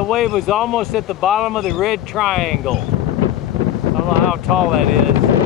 The wave was almost at the bottom of the red triangle. I don't know how tall that is.